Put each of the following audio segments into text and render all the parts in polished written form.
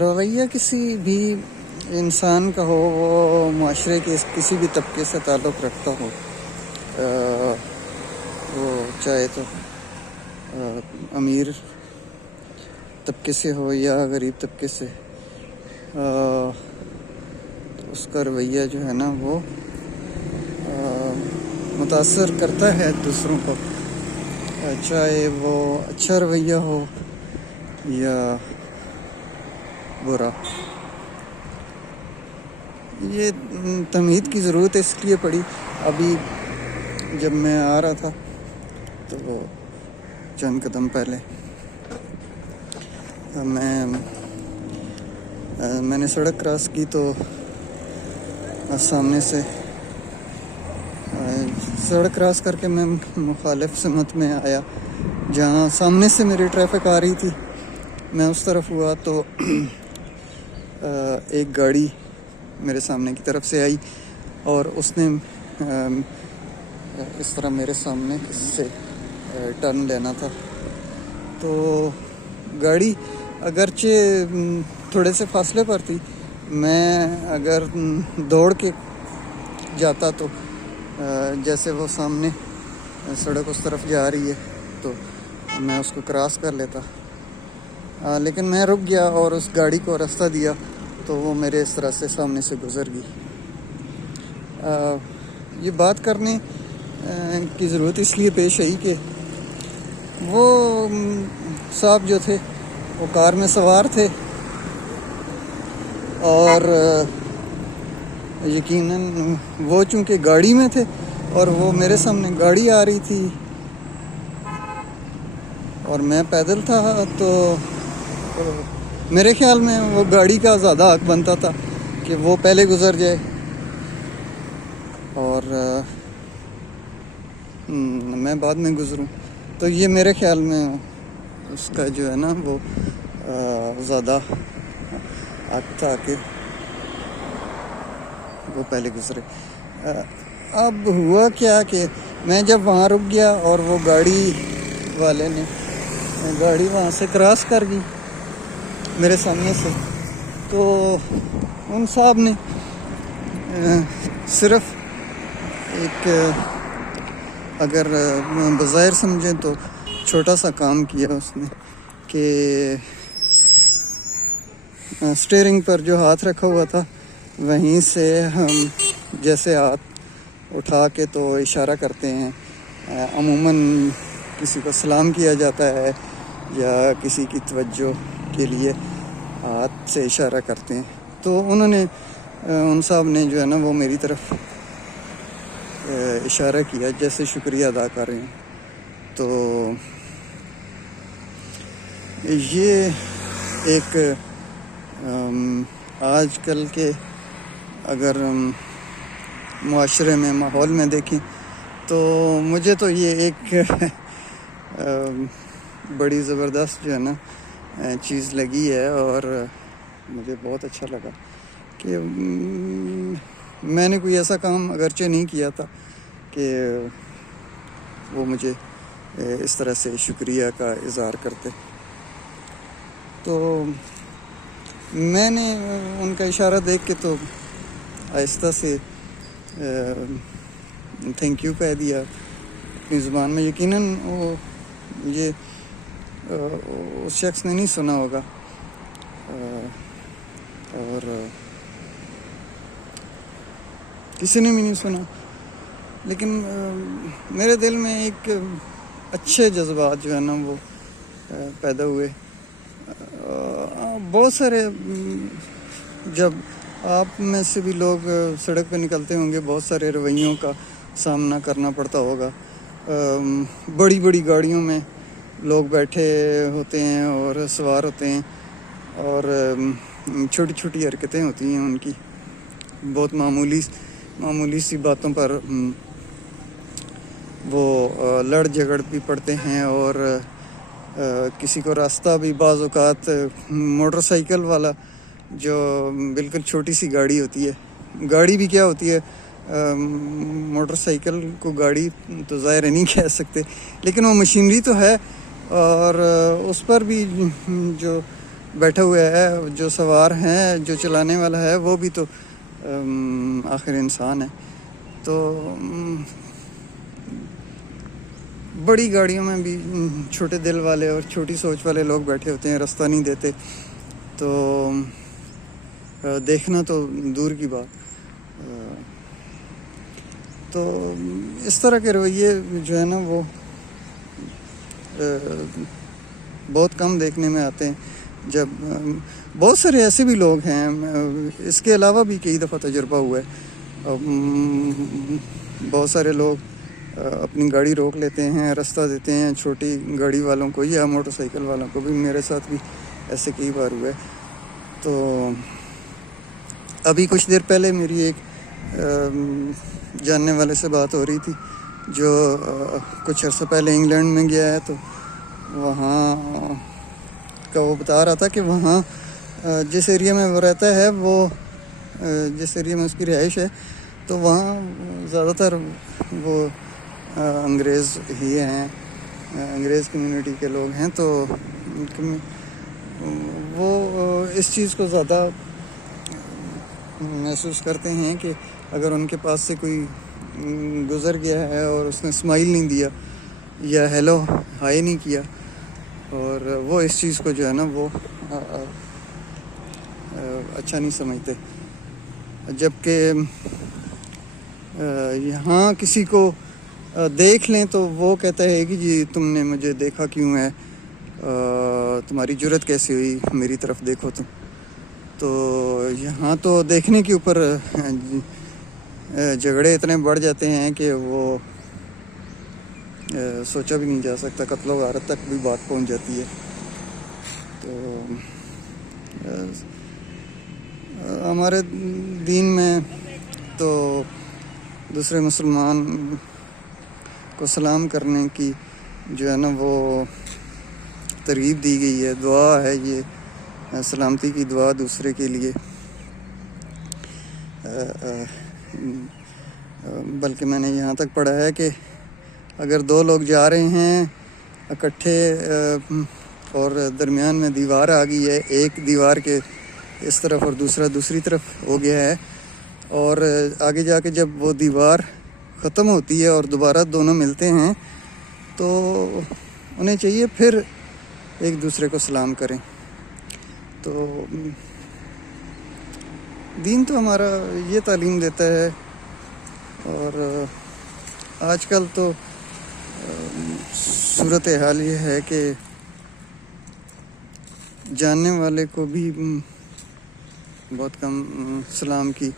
رویہ کسی بھی انسان کا ہو، وہ معاشرے کے کسی بھی طبقے سے تعلق رکھتا ہو، وہ چاہے تو امیر طبقے سے ہو یا غریب طبقے سے، اس کا رویہ جو ہے نا وہ متاثر کرتا ہے دوسروں کو، چاہے وہ اچھا رویہ ہو یا برا۔ یہ تمہید کی ضرورت اس لیے پڑی ابھی جب میں آ رہا تھا تو چند قدم پہلے میں نے سڑک کراس کی تو سامنے سے سڑک کراس کر کے میں مخالف سمت میں آیا، جہاں سامنے سے میری ٹریفک آ رہی تھی۔ میں اس طرف ہوا تو ایک گاڑی میرے سامنے کی طرف سے آئی اور اس نے اس طرح میرے سامنے سے ٹرن لینا تھا، تو گاڑی اگرچہ تھوڑے سے فاصلے پر تھی، میں اگر دوڑ کے جاتا تو جیسے وہ سامنے سڑک اس طرف جا رہی ہے تو میں اس کو کراس کر لیتا، لیکن میں رک گیا اور اس گاڑی کو راستہ دیا تو وہ میرے اس طرح سے سامنے سے گزر گئی۔ یہ بات کرنے کی ضرورت اس لیے پیش آئی کہ وہ صاحب جو تھے وہ کار میں سوار تھے اور یقیناً وہ چونکہ گاڑی میں تھے اور وہ میرے سامنے گاڑی آ رہی تھی اور میں پیدل تھا، تو میرے خیال میں وہ گاڑی کا زیادہ حق بنتا تھا کہ وہ پہلے گزر جائے اور میں بعد میں گزروں۔ تو یہ میرے خیال میں اس کا جو ہے نا وہ زیادہ حق تھا کہ وہ پہلے گزرے۔ اب ہوا کیا کہ میں جب وہاں رک گیا اور وہ گاڑی والے نے گاڑی وہاں سے کراس کر گئی میرے سامنے سے، تو ان صاحب نے صرف ایک اگر بظاہر سمجھیں تو چھوٹا سا کام کیا اس نے کہ اسٹیئرنگ پر جو ہاتھ رکھا ہوا تھا وہیں سے ہم جیسے ہاتھ اٹھا کے تو اشارہ کرتے ہیں، عموماً کسی کو سلام کیا جاتا ہے یا کسی کی توجہ کے لیے ہاتھ سے اشارہ کرتے ہیں، تو انہوں نے ان صاحب نے جو ہے نا وہ میری طرف اشارہ کیا جیسے شکریہ ادا کر رہے ہیں۔ تو یہ ایک آج کل کے اگر معاشرے میں ماحول میں دیکھیں تو مجھے تو یہ ایک بڑی زبردست جو ہے نا چیز لگی ہے، اور مجھے بہت اچھا لگا کہ میں نے کوئی ایسا کام اگرچہ نہیں کیا تھا کہ وہ مجھے اس طرح سے شکریہ کا اظہار کرتے، تو میں نے ان کا اشارہ دیکھ کے تو آہستہ سے تھینک یو کہہ دیا اپنی زبان میں۔ یقیناً وہ یہ اس شخص نے نہیں سنا ہوگا، اور کسی نے بھی نہیں سنا، لیکن میرے دل میں ایک اچھے جذبات جو ہے نا وہ پیدا ہوئے۔ بہت سارے جب آپ میں سے بھی لوگ سڑک پہ نکلتے ہوں گے، بہت سارے رویوں کا سامنا کرنا پڑتا ہوگا۔ بڑی بڑی گاڑیوں میں لوگ بیٹھے ہوتے ہیں اور سوار ہوتے ہیں، اور چھوٹی چھوٹی حرکتیں ہوتی ہیں ان کی، بہت معمولی سی باتوں پر وہ لڑ جھگڑ بھی پڑتے ہیں، اور کسی کو راستہ بھی بعض اوقات موٹر سائیکل والا جو بالکل چھوٹی سی گاڑی ہوتی ہے، گاڑی بھی کیا ہوتی ہے، موٹر سائیکل کو گاڑی تو ظاہر نہیں کہہ سکتے، لیکن وہ مشینری تو ہے، اور اس پر بھی جو بیٹھا ہوا ہے، جو سوار ہیں، جو چلانے والا ہے وہ بھی تو آخر انسان ہے. تو بڑی گاڑیوں میں بھی چھوٹے دل والے اور چھوٹی سوچ والے لوگ بیٹھے ہوتے ہیں، راستہ نہیں دیتے. تو دیکھنا تو دور کی بات. تو اس طرح کے رویے جو ہے نا وہ بہت کم دیکھنے میں آتے ہیں. جب بہت سارے ایسے بھی لوگ ہیں، اس کے علاوہ بھی کئی دفعہ تجربہ ہوا ہے. بہت سارے لوگ اپنی گاڑی روک لیتے ہیں، راستہ دیتے ہیں چھوٹی گاڑی والوں کو یا موٹر سائیکل والوں کو بھی. میرے ساتھ بھی ایسے کئی بار ہوا ہے. تو ابھی کچھ دیر پہلے میری ایک جاننے والے سے بات ہو رہی تھی جو کچھ عرصہ پہلے انگلینڈ میں گیا ہے. تو وہاں کا وہ بتا رہا تھا کہ وہاں جس ایریا میں وہ رہتا ہے، وہ جس ایریا میں اس کی رہائش ہے، تو وہاں زیادہ تر وہ انگریز ہی ہیں، انگریز کمیونٹی کے لوگ ہیں. تو وہ اس چیز کو زیادہ محسوس کرتے ہیں کہ اگر ان کے پاس سے کوئی گزر گیا ہے اور اس نے اسمائل نہیں دیا یا ہیلو ہائی نہیں کیا، اور وہ اس چیز کو جو ہے نا وہ اچھا نہیں سمجھتے. جبکہ یہاں کسی کو دیکھ لیں تو وہ کہتا ہے کہ جی تم نے مجھے دیکھا کیوں ہے، تمہاری جرت کیسے ہوئی میری طرف دیکھو تم. تو یہاں تو دیکھنے کے اوپر جھگڑے اتنے بڑھ جاتے ہیں کہ وہ سوچا بھی نہیں جا سکتا، قتل و غارت تک بھی بات پہنچ جاتی ہے. تو ہمارے دین میں تو دوسرے مسلمان کو سلام کرنے کی جو ہے نا وہ ترغیب دی گئی ہے. دعا ہے یہ، سلامتی کی دعا دوسرے کے لیے. بلکہ میں نے یہاں تک پڑھا ہے کہ اگر دو لوگ جا رہے ہیں اکٹھے اور درمیان میں دیوار آ گئی ہے، ایک دیوار کے اس طرف اور دوسرا دوسری طرف ہو گیا ہے، اور آگے جا کے جب وہ دیوار ختم ہوتی ہے اور دوبارہ دونوں ملتے ہیں تو انہیں چاہیے پھر ایک دوسرے کو سلام کریں. تو دین تو ہمارا یہ تعلیم دیتا ہے. اور آج کل تو صورت حال یہ ہے کہ جاننے والے کو بھی بہت کم سلام کی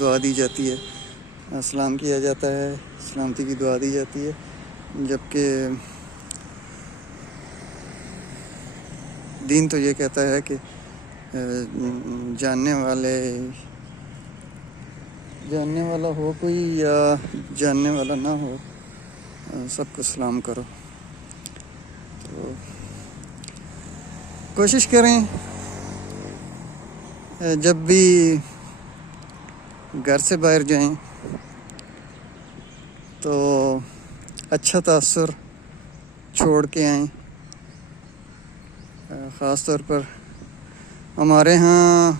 دعا دی جاتی ہے، سلام کیا جاتا ہے، سلامتی کی دعا دی جاتی ہے. جبکہ دین تو یہ کہتا ہے کہ جاننے والا ہو کوئی یا جاننے والا نہ ہو، سب کو سلام کرو. تو کوشش کریں جب بھی گھر سے باہر جائیں تو اچھا تاثر چھوڑ کے آئیں. خاص طور پر ہمارے ہاں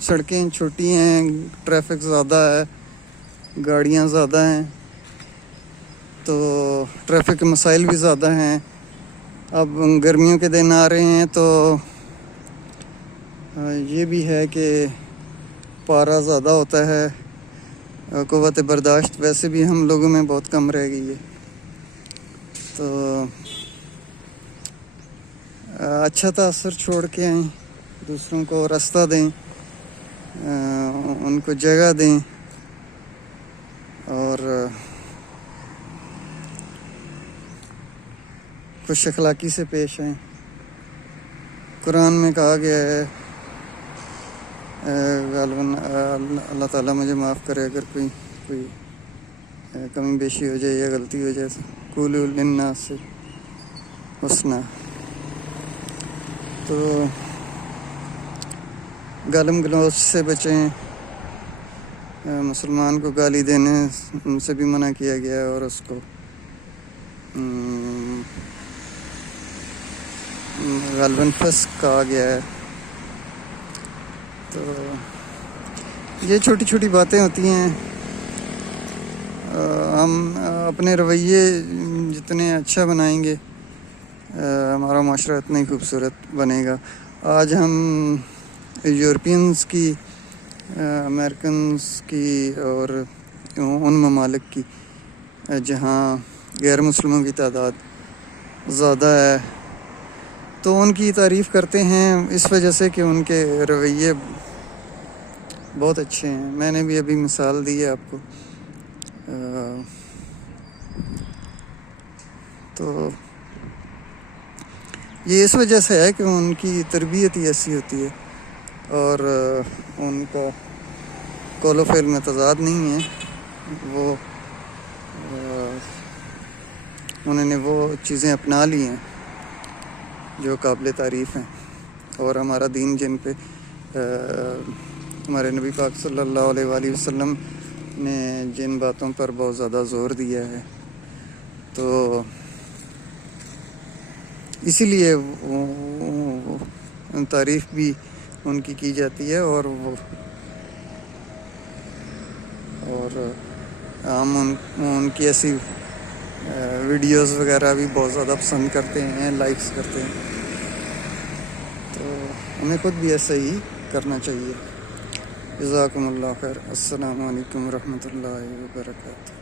سڑکیں چھوٹی ہیں، ٹریفک زیادہ ہے، گاڑیاں زیادہ ہیں، تو ٹریفک کے مسائل بھی زیادہ ہیں. اب گرمیوں کے دن آ رہے ہیں تو یہ بھی ہے کہ پارا زیادہ ہوتا ہے، قوت برداشت ویسے بھی ہم لوگوں میں بہت کم رہ گئی ہے. تو اچھا تاثر چھوڑ کے آئیں، دوسروں کو راستہ دیں، ان کو جگہ دیں، اور خوش اخلاقی سے پیش آئیں. قرآن میں کہا گیا ہے، غالباً اللہ تعالیٰ مجھے معاف کرے اگر کوئی کمی بیشی ہو جائے یا غلطی ہو جائے، قولوا للناس حسنا. تو گالم گلوچ سے بچیں، مسلمان کو گالی دینے ان سے بھی منع کیا گیا ہے، اور اس کو غالباً فسق کہا گیا ہے. تو یہ چھوٹی چھوٹی باتیں ہوتی ہیں. ہم اپنے رویے جتنے اچھا بنائیں گے ہمارا معاشرہ اتنا ہی خوبصورت بنے گا. آج ہم یورپینز کی، امریکنز کی اور ان ممالک کی جہاں غیر مسلموں کی تعداد زیادہ ہے، تو ان کی تعریف کرتے ہیں اس وجہ سے کہ ان کے رویے بہت اچھے ہیں. میں نے بھی ابھی مثال دی ہے آپ کو. تو یہ اس وجہ سے ہے کہ ان کی تربیت ہی ایسی ہوتی ہے اور ان کا قول و فعل میں تضاد نہیں ہے. وہ انہوں نے وہ چیزیں اپنا لی ہیں جو قابل تعریف ہیں. اور ہمارا دین جن پہ ہمارے نبی پاک صلی اللہ علیہ وآلہ وسلم نے جن باتوں پر بہت زیادہ زور دیا ہے، تو اسی لیے تعریف بھی ان کی جاتی ہے. اور ہم ان کی ایسی ویڈیوز وغیرہ بھی بہت زیادہ پسند کرتے ہیں، لائکس کرتے ہیں. تو ہمیں خود بھی ایسا ہی کرنا چاہیے. جزاکم اللہ خیر. السلام علیکم ورحمۃ اللہ وبرکاتہ.